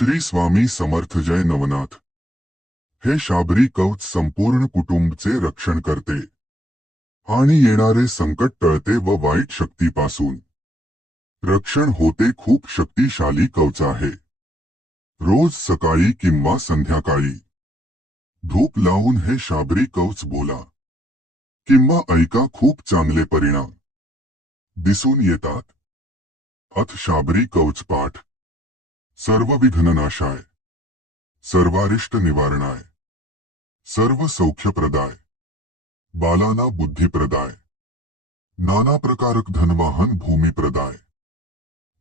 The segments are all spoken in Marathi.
श्री स्वामी समर्थ जय नवनाथ। हे शाबरी कवच संपूर्ण कुटुंबचे रक्षण करते आणि येणारे संकट टळते व वाईट शक्तीपासून रक्षण होते। खूप शक्तिशाली कवच आहे। रोज सकाळी किंवा संध्याकाळी धूप लावून हे शाबरी कवच बोला किंवा ऐका, खूप चांगले परिणाम दिसून येतात। अथ शाबरी कवच पाठ। सर्व विघ्ननाशाय, सर्वारिष्ट निवारणाय, सर्व सौख्यप्रदाय, बालाना बुद्धिप्रदाय, नाना प्रकारक धनवाहन भूमिप्रदाय,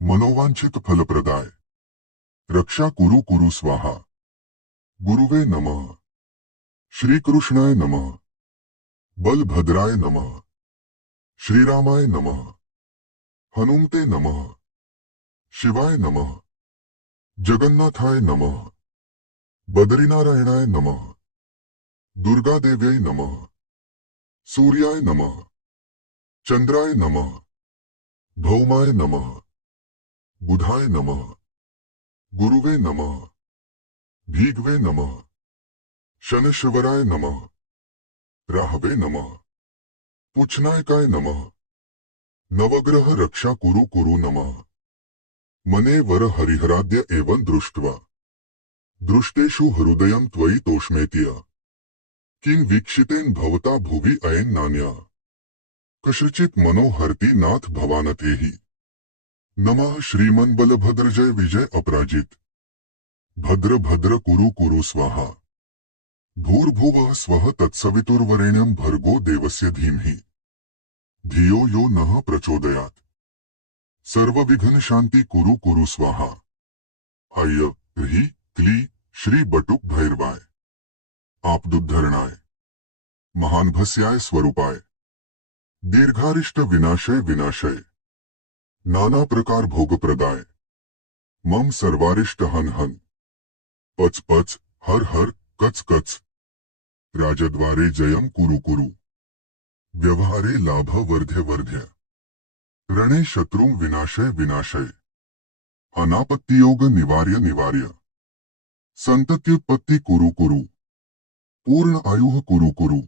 मनोवांछित फलप्रदाय, रक्षा कुरु कुरु स्वाहा। गुरुवे नमः। श्रीकृष्णाय नमः। बलभद्राय नमः। श्रीरामाय नमः। हनुमते नमः। शिवाय नमः। जगन्नाथाय नमः। बद्रीनारायणाय नमः। दुर्गादेव्यै नमः। सूर्याय नमः। चंद्राय नमः। भौमाय नमः। बुधाय नमः। गुरुवे नमः। भीगवे नमः। शनैश्वराय नमः। राहवे नमः। पुच्छनायकाय नमः। नवग्रह रक्षा कुरु कुरु नमः। मने वर हरिहराद्य एवं दृष्ट्वा दृष्टेषु हृदयं त्वयि तोष्मेत्य किं वीक्षितेन भवता भुवि अयं नान्या कश्चित् मनोहरति नाथ भवानतेहि। नमः श्रीमन् बलभद्र जय विजय अपराजित भद्र भद्र कुरु कुरु स्वाहा। भूर्भुवः स्वः तत्सवितुर्वरेण्यं भर्गो देवस्य धीमहि धियो यो नः प्रचोदयात्। सर्व विघ्न शांति कुरु कुरु स्वाहा। अय्य ह्री क्ली श्री बटुक भैरवाय, आपदुद्धरणाय, महानभस्याय स्वरूपाय, दीर्घारिष्ट विनाशय विनाशय, नाना प्रकार भोगप्रदाय, मम सर्वारिष्ट हन हन, पच पच हर हर कच कच, राजद्वारे जयम कुरु कुरु, व्यवहारे लाभ वर्ध्य वर्ध्य, रणे शत्रु विनाशय विनाशय, अनापत्तियोग निवार्य निवार्य, संतत्युत्पत्ति कुरु कुरु, पूर्ण आयुः कुरु कुरु,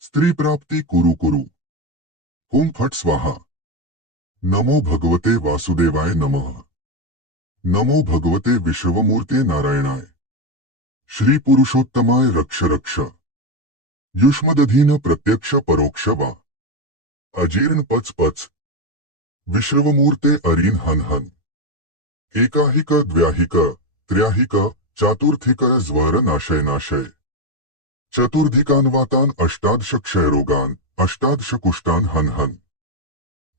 स्त्री प्राप्ति कुरु कुरु। हुम फट स्वाहा। नमो भगवते वासुदेवाय नमः। नमो भगवते विश्वमूर्ते नारायणाय, श्री पुरुषोत्तमाय रक्ष रक्ष, युष्मदधीन प्रत्यक्ष परोक्ष वा, अजीर्ण पच पच, विश्वमूर्ते अरीन हन हन, एकाहिक द्व्याहिक त्र्याहिक चातुर्थिक ज्वर नाशय नाशय, चतुर्धिकान्वातान अष्टादश क्षयरोगान अष्टादश कुष्ठान हन हन,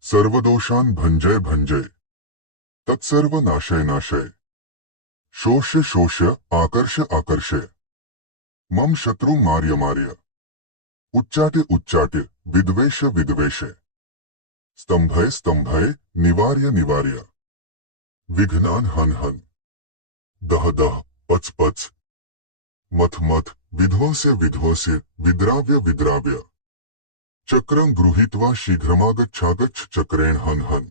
सर्वदोषान भंजय भंजय, तत्सर्व नाशय नाशय, शोष्य शोष्य आकर्ष आकर्षय, मम शत्रु मार्य मार्य, उच्चाट्य उच्चाट्य विद्वेष विद्वेष, स्तंभय स्तंभय निवार्य निवार्य, विघ्नान हन हन, दह दह पच पच, मथ मथ विध्वंस्य विध्वंस्य विद्राव्य विद्राव्य, चक्रं गृहीत्वा शीघ्रमागच्छागच्छ चक्रेण हन हन,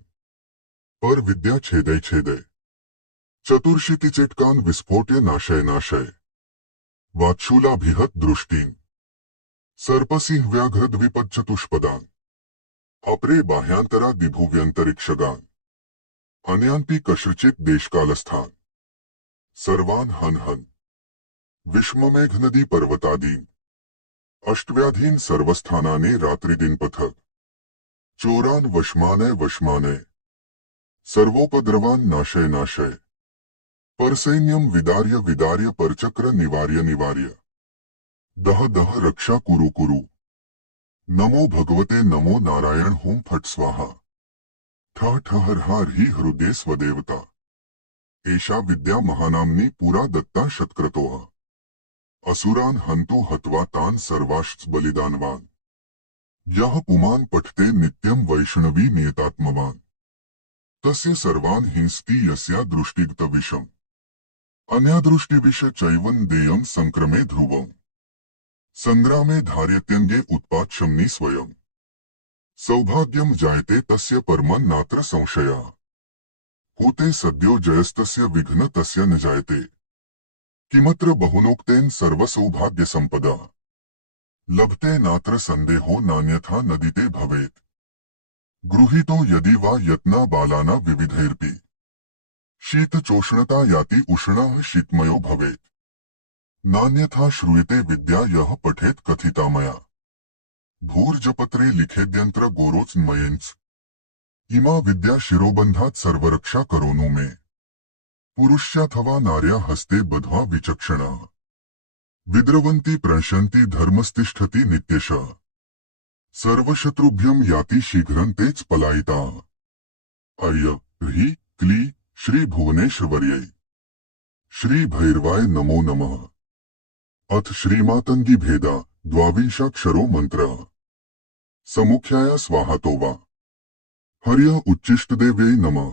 पर विद्या छेदय छेदय, चतुर्शीतिचेटकान विस्फोट्य नाशय नाशय, वात्शूलाभिहत दृष्टीन, सर्पसिंह व्याघ्र द्विपदचतुष्पदान, अपरे बाह्यांतरा दिभुव्यंतरिक्षगान, अन्यान्पि कश्चित् देशकालस्थान, सर्वान हन हन, विश्वमेघ नदी पर्वतादीन, अष्टव्याधीन सर्वस्थानाने रात्रिदिन पथक, चोरान वशमानय वशमानय, सर्वोपद्रवान नाशय नाशय, परसैन्यम विदार्य विदार्य परचक्र निवार्य निवार्य, दह दह रक्षा कुरु कुरु। नमो भगवते नमो नारायण हुम फट स्वाहा। ठह ठहर हार ही हृदय स्वदेवता, एषा विद्या महानाम्नी पुरा दत्ता शतक्रतोः, असुरान हंतु हत्वा तान सर्वाश्च बलिदानवान, यः पुमान् पठते नित्यं वैष्णवी नियतात्मवान, तस्य सर्वान् हिंसति यस्या दृष्टिगत विषम, अन्यादृष्टिविष चैवं देयं संक्रमे ध्रुवम्, संग्रामे धार्यत्यंगे उत्पातशमनी स्वयं, सौभाग्यम जायते तस्य परमं नात्र संशयः। होते सद्यो जयस्तस्य विघ्न तस्य न जायते किमत्र बहुनोक्तेन सर्वसौभाग्यसंपदा लभते नात्र संदेहो नान्यथा नदिते भवेत् गृहीतो यदि वा यत्ना बालाना विविधैर्पि शीतचोष्णता याति उष्णः शीतमयो भवेत् नान्यथा श्रूयते विद्या यः पठेत् कथिता मया भूर्जपत्रे लिखेद्यंत्र गोरोच मयेंच इमा विद्या शिरोबंधात सर्वरक्षा करोनु मे पुरुष्याथवा नार्या हस्ते बध्वा विचक्षणा विद्रवन्ति प्रणश्यन्ति धर्मस्तिष्ठति नित्यशः सर्वशत्रुभ्यं याति शीघ्रं तेच पलायिता अय्य ह्री क्ली श्री भुवनेश्वर्यै श्री भैरवाय नमो नमः। अथ श्रीमातंगी भेदा द्वाविंशाक्षरो मंत्र समुख्याया स्वाहातो वा हर्य उच्चिष्टदेव्यै नमः।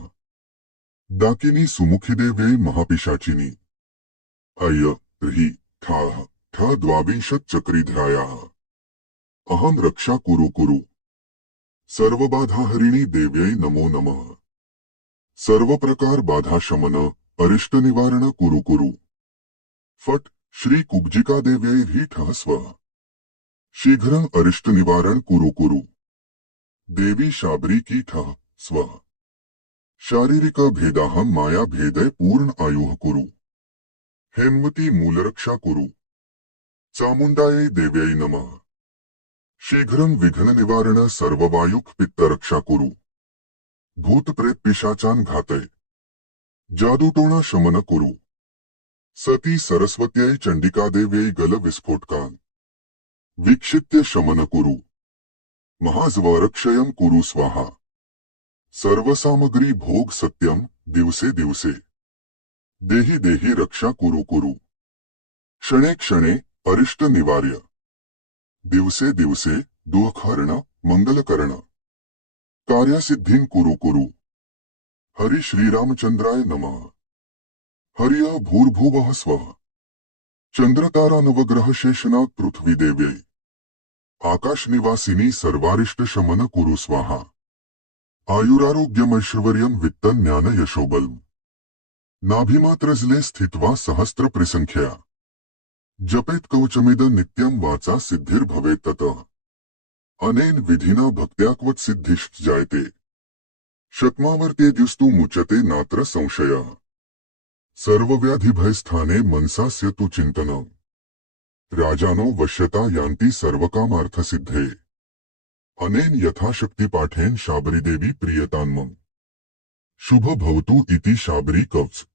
दाकिनी सुमुखिदेव्यै महापिशाचिनी अय्य ह्री ठाः ठ द्वाविंशत् चक्रीध्रायाः अहम रक्षा कुरु कुरु सर्वबाधाहरिणी देव्यै नमो नमः। सर्व प्रकार बाधा शमन अरिष्ट निवारण कुरु कुरु फट श्री कुब्जिका देव्यै ह्री ठः स्वः शीघ्रं अरिष्ट निवारण कुरु कुरु देवी शाबरी की ठः स्वः शारीरिक भेदाहं माया भेदय पूर्ण आयुः कुरु हेमवती मूलरक्षा कुरु चामुंडायै देव्यै नमः। शीघ्रं विघ्न निवारण सर्ववायुक पित्तरक्षा कुरु भूत प्रेत पिशाचान घातय जादूटोणा शमन कुरु सती सरस्वत्यै चंडिकादेव्यै गल विस्फोटकान् वीक्षित्य शमन कुरु महाजवरक्षयं कुरु स्वाहा सर्वसामग्री भोग सत्यम दिवसे दिवसे देहि देहि रक्षा कुरु कुरु क्षणे क्षणे अरिष्ट निवार्य दिवसे दिवसे दुःखहरण मंगलकरण कार्यसिद्धिं कुरु कुरु हरि श्रीरामचंद्राय नमः। हर्य भूर्भुवः स्वः चंद्रतारा नवग्रह शेषनाग पृथ्वी देव्यै आकाश निवासिनी सर्वारिष्ट शमन कुरु स्वाहा आयुरारोग्यमैश्वर्यं वित्तं ज्ञान यशोबलम् नाभिमात्रजले स्थित्वा सहस्त्र परिसंख्या जपेत कवचमिद नित्यं वाचा सिद्धिर्भवेत् ततः अनेन विधिना भक्त्याक्वत् सिद्धिश्च जायते शतमावर्तेद्युस्तु मुच्यते नात्र संशयः सर्वव्याधिभयस्थाने मनसास्य तु चिन्तनम् राजानो वश्यता यान्ति सर्वकामार्थसिद्धे अनेन यथाशक्ति पाठेन शाबरीदेवी प्रीयतान्मम शुभ भवतु इति शाबरी कवच।